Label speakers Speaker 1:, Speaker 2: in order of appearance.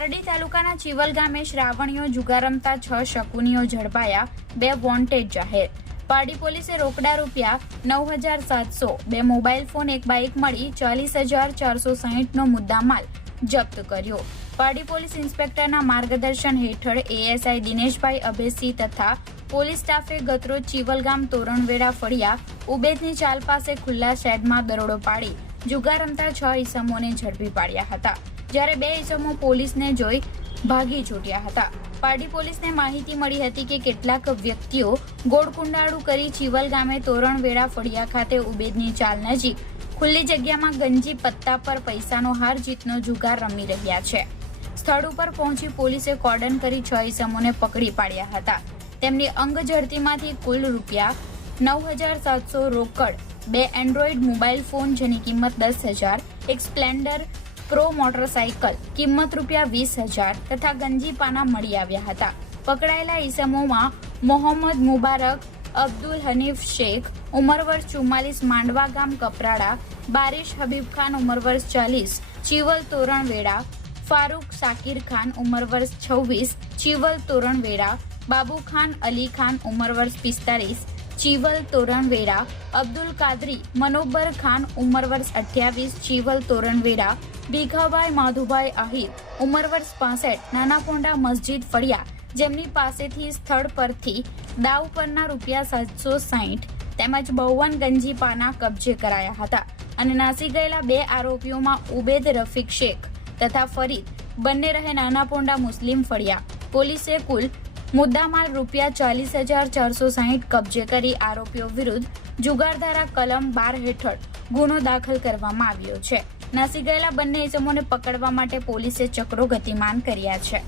Speaker 1: ચિવલ ગામે શ્રાવણીઓ જુગાર રમતા છ શકુનીઓ ઝડપાયા, બે વોન્ટેડ જાહેર. પારડી પોલીસે રોકડા રૂપિયા નવ હજાર સાતસો, બે મોબાઈલ ફોન, એક બાઇક મળી ચાલીસ હજાર ચારસો સાહીઠનો મુદ્દામાલ જપ્ત કર્યો. પારડી પોલીસ ઇન્સ્પેક્ટરના માર્ગદર્શન હેઠળ એએસઆઈ દિનેશભાઈ અભેસી તથા પોલીસ સ્ટાફે ગતરોજ ચિવલગામ તોરણવેડા ફળિયા, ઉબેદની ચાલ પાસે ખુલ્લા શેડમાં દરોડો પાડી જુગાર રમતા છ ઈસમોને ઝડપી પાડ્યા હતા. જ્યારે બે ઇસમો પોલીસને જોઈ ભાગી છૂટ્યા હતા. પારડી પોલીસને માહિતી મળી હતી કે કેટલાક વ્યક્તિઓ ગોળકુંડાળું કરી ચિવલ ગામે તોરણવેડા ફળિયા ખાતે ઉબેદની ચાલ નજીક ખુલ્લી જગ્યામાં ગંજી પત્તા પર પૈસાનો હાર જીતનો જુગાર રમી રહ્યા છે. સ્થળ ઉપર પહોંચી પોલીસે કોર્ડન કરી છ ઈસમોને પકડી પાડ્યા હતા. તેમની અંગ ઝડતીમાંથી કુલ રૂપિયા નવ હજાર સાતસો રોકડ, બે એન્ડ્રોઈડ મોબાઈલ ફોન જેની કિંમત દસ હજાર એક સ્પ્લેન્ડર પ્રો મોટરસાઇકલ કિંમત રૂપિયા વીસ હજાર તથા ગંજીપાના મળી આવ્યા હતા. પકડાયેલા ઈસમોમાં મોહમ્મદ મુબારક, અબ્દુલ હનીફ શેખ, ઉમર વર્ષ ચુમ્માલીસ, માંડવા ગામ કપરાડા, બારિશ હબીબ ખાન ઉંમર વર્ષ ચાલીસ, ચિવલ તોરણવેડા, ફારૂક સાકિર ખાન ઉંમર વર્ષ છવ્વીસ, ચિવલ તોરણવેડા, બાબુ ખાન અલી ખાન ઉંમર વર્ષ પિસ્તાલીસ ચિવલ તોરણવેરા, અબ્દુલ કાદરી, મનોબર ખાન, ઉંમર વર્ષ અઠ્યાવીસ, ચીવલ તોરણવેરા, ભીખાભાઈ માધુભાઈ આહિર, ઉંમર વર્ષ પાસઠ નાનાકોંડા મસ્જિદ ફળિયા, જેમની પાસેથી સ્થળ પરથી દાવ પરના રૂપિયા સાતસો સાહીઠ તેમજ બહુવન ગંજીપાના કબજે કરાયા હતા અને નાસી ગયેલા બે આરોપીઓમાં ઉબેદ રફીક શેખ તથા ફરીદ બંને રહે નાનાપોંડા મુસ્લિમ ફળિયા. પોલીસે કુલ મુદ્દામાલ રૂપિયા ચાલીસ હજાર ચારસો સાહીઠ કબજે કરી આરોપીઓ વિરુદ્ધ જુગારધારા કલમ બાર હેઠળ ગુનો દાખલ કરવામાં આવ્યો છે. નાસી ગયેલા બંને ઇસમોને પકડવા માટે પોલીસે ચક્રો ગતિમાન કર્યા છે.